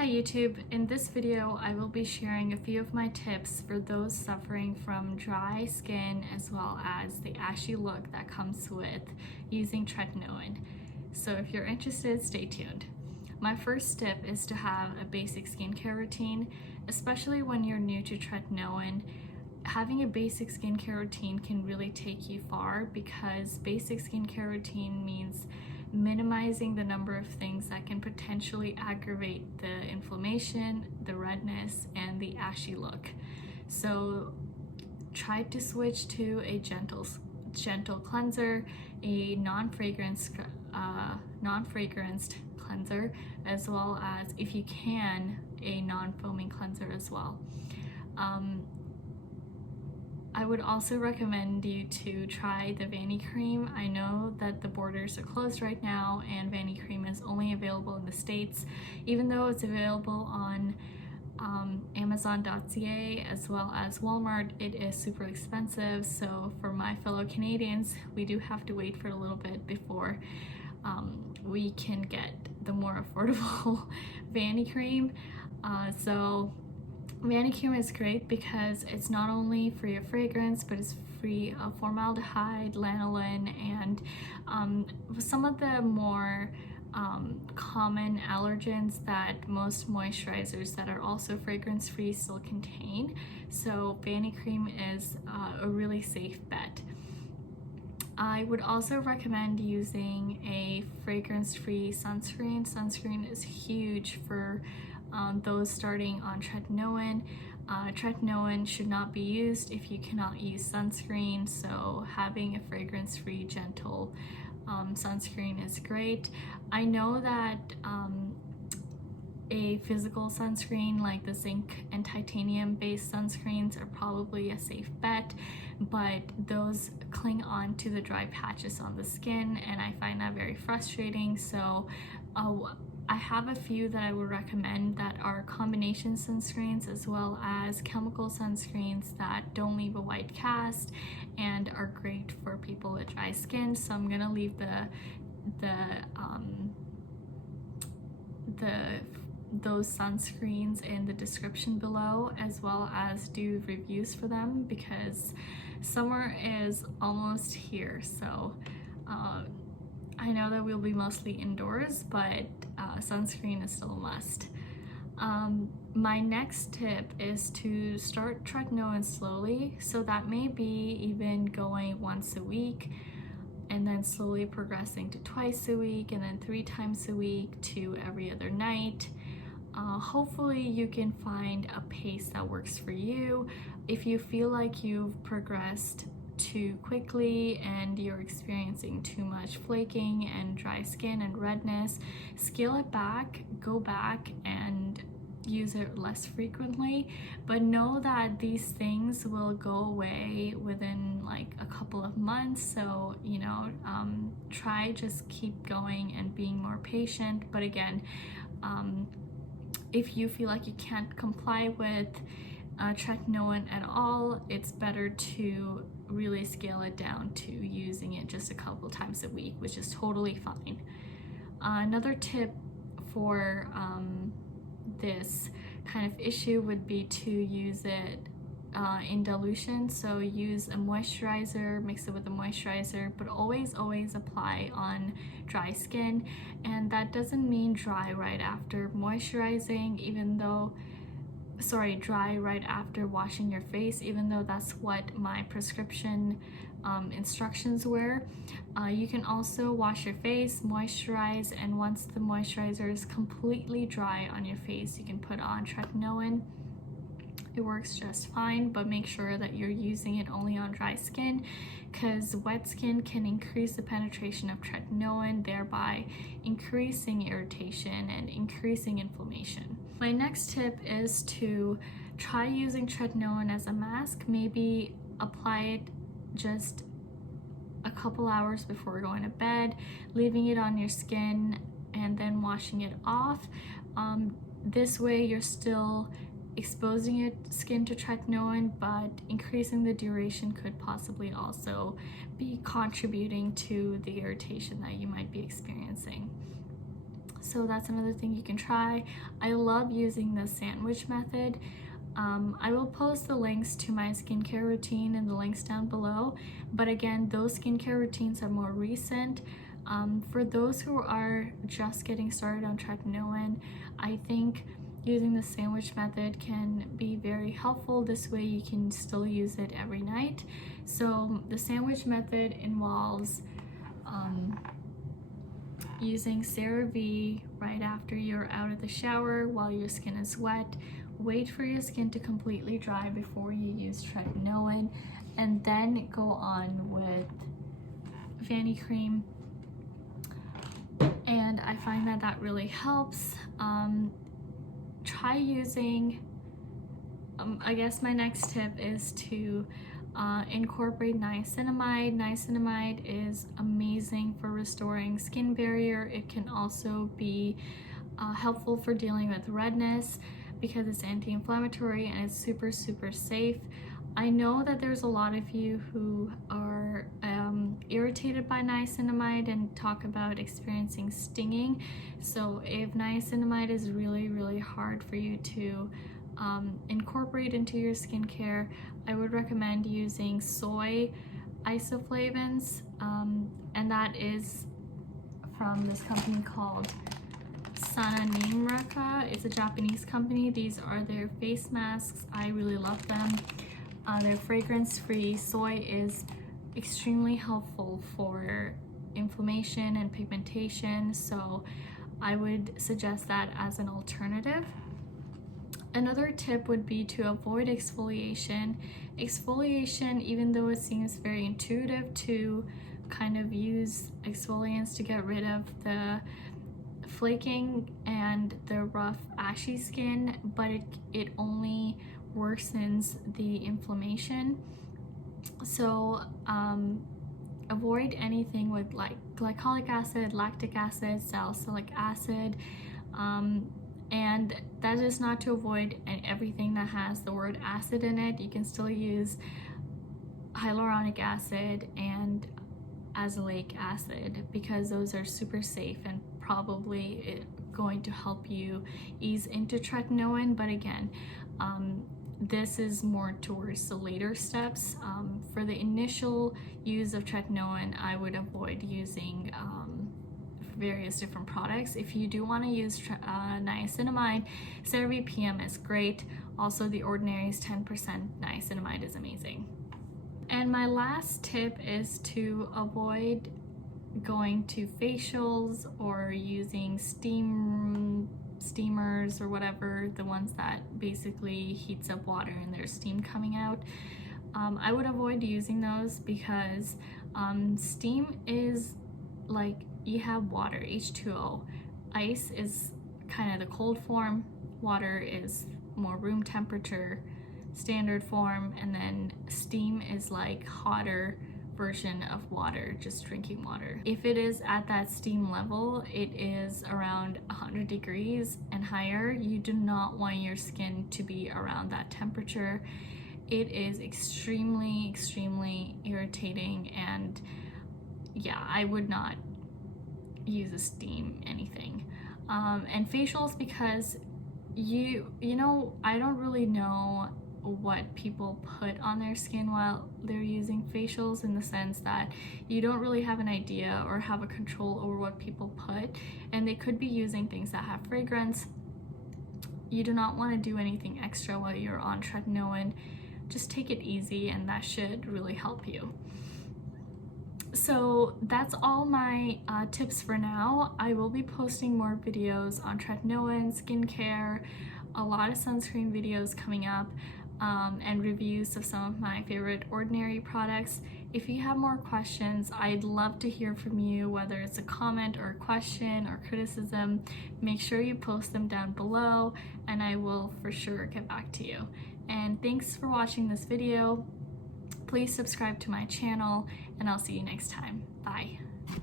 Hi YouTube, in this video I will be sharing a few of my tips for those suffering from dry skin as well as the ashy look that comes with using tretinoin. So if you're interested, stay tuned. My first tip is to have a basic skincare routine, especially when you're new to tretinoin. Having a basic skincare routine can really take you far because basic skincare routine means minimizing the number of things that can potentially aggravate the inflammation, the redness, and the ashy look. So try to switch to a gentle cleanser, a non-fragranced cleanser, as well as, if you can, a non-foaming cleanser as well. I would also recommend you to try the Vanicream. I know that the borders are closed right now and Vanicream is only available in the States, even though it's available on Amazon.ca as well as Walmart. It is super expensive, so for my fellow Canadians, we do have to wait for a little bit before we can get the more affordable Vanicream. Vanicream is great because it's not only free of fragrance, but it's free of formaldehyde, lanolin, and some of the more common allergens that most moisturizers that are also fragrance-free still contain. So Vanicream is a really safe bet. I would also recommend using a fragrance-free sunscreen. Sunscreen is huge for those starting on tretinoin. Tretinoin should not be used if you cannot use sunscreen, so having a fragrance-free, gentle sunscreen is great. I know that a physical sunscreen like the zinc and titanium based sunscreens are probably a safe bet, but those cling on to the dry patches on the skin and I find that very frustrating. So I have a few that I would recommend that are combination sunscreens as well as chemical sunscreens that don't leave a white cast and are great for people with dry skin. So I'm gonna leave those sunscreens in the description below, as well as do reviews for them because summer is almost here. So I know that we'll be mostly indoors, but sunscreen is still a must. My next tip is to start tretinoin slowly, so that may be even going once a week and then slowly progressing to twice a week and then 3 times a week to every other night. Hopefully you can find a pace that works for you. If you feel like you've progressed too quickly and you're experiencing too much flaking and dry skin and redness, scale it back, go back and use it less frequently, but know that these things will go away within like a couple of months. So try just keep going and being more patient. But again, if you feel like you can't comply with tretinoin at all, it's better to really scale it down to using it just a couple times a week, which is totally fine. Another tip for this kind of issue would be to use it in dilution. So use a moisturizer, mix it with a moisturizer, but always apply on dry skin. And that doesn't mean dry right after moisturizing, dry right after washing your face, even though that's what my prescription instructions were. You can also wash your face, moisturize, and once the moisturizer is completely dry on your face, you can put on tretinoin. It works just fine, but make sure that you're using it only on dry skin because wet skin can increase the penetration of tretinoin, thereby increasing irritation and increasing inflammation. My next tip is to try using tretinoin as a mask. Maybe apply it just a couple hours before going to bed, leaving it on your skin and then washing it off. This way you're still exposing your skin to tretinoin, but increasing the duration could possibly also be contributing to the irritation that you might be experiencing. So that's another thing you can try. I love using the sandwich method. I will post the links to my skincare routine in the links down below, but again, those skincare routines are more recent. For those who are just getting started on tretinoin, I think using the sandwich method can be very helpful. This way you can still use it every night. So the sandwich method involves using CeraVe right after you're out of the shower while your skin is wet. Wait for your skin to completely dry before you use tretinoin, and then go on with Vanicream. And I find that that really helps. Try using, I guess my next tip is to incorporate niacinamide. Niacinamide is amazing for restoring skin barrier. It can also be helpful for dealing with redness because it's anti-inflammatory and it's super safe. I know that there's a lot of you who are irritated by niacinamide and talk about experiencing stinging. So if niacinamide is really hard for you to incorporate into your skincare, I would recommend using soy isoflavins, and that is from this company called Nameraka. It's a Japanese company. These are their face masks. I really love them. They're fragrance-free. Soy is extremely helpful for inflammation and pigmentation, so I would suggest that as an alternative. Another tip would be to avoid exfoliation. Exfoliation, even though it seems very intuitive to kind of use exfoliants to get rid of the flaking and the rough ashy skin, but it only worsens the inflammation. So avoid anything with like glycolic acid, lactic acid, salicylic acid, and that is not to avoid everything that has the word acid in it. You can still use hyaluronic acid and azelaic acid because those are super safe and probably going to help you ease into tretinoin. But again, this is more towards the later steps. For the initial use of tretinoin, I would avoid using various different products. If you do want to use niacinamide, Cerave PM is great. Also, the Ordinary's 10% niacinamide is amazing. And my last tip is to avoid going to facials or using steamers or whatever, the ones that basically heats up water and there's steam coming out. I would avoid using those because steam is like, you have water, H2O. Ice is kind of the cold form, water is more room temperature, standard form, and then steam is like hotter version of water, just drinking water. If it is at that steam level, it is around 100 degrees and higher. You do not want your skin to be around that temperature. It is extremely irritating, and yeah, I would not use a steam anything. And facials, because you know, I don't really know what people put on their skin while they're using facials, in the sense that you don't really have an idea or have a control over what people put, and they could be using things that have fragrance. You do not want to do anything extra while you're on tretinoin. Just take it easy, and that should really help you. So that's all my tips for now. I will be posting more videos on tretinoin, skincare, a lot of sunscreen videos coming up, and reviews of some of my favorite Ordinary products. If you have more questions, I'd love to hear from you, whether it's a comment or a question or criticism. Make sure you post them down below and I will for sure get back to you. And thanks for watching this video. Please subscribe to my channel, and I'll see you next time. Bye.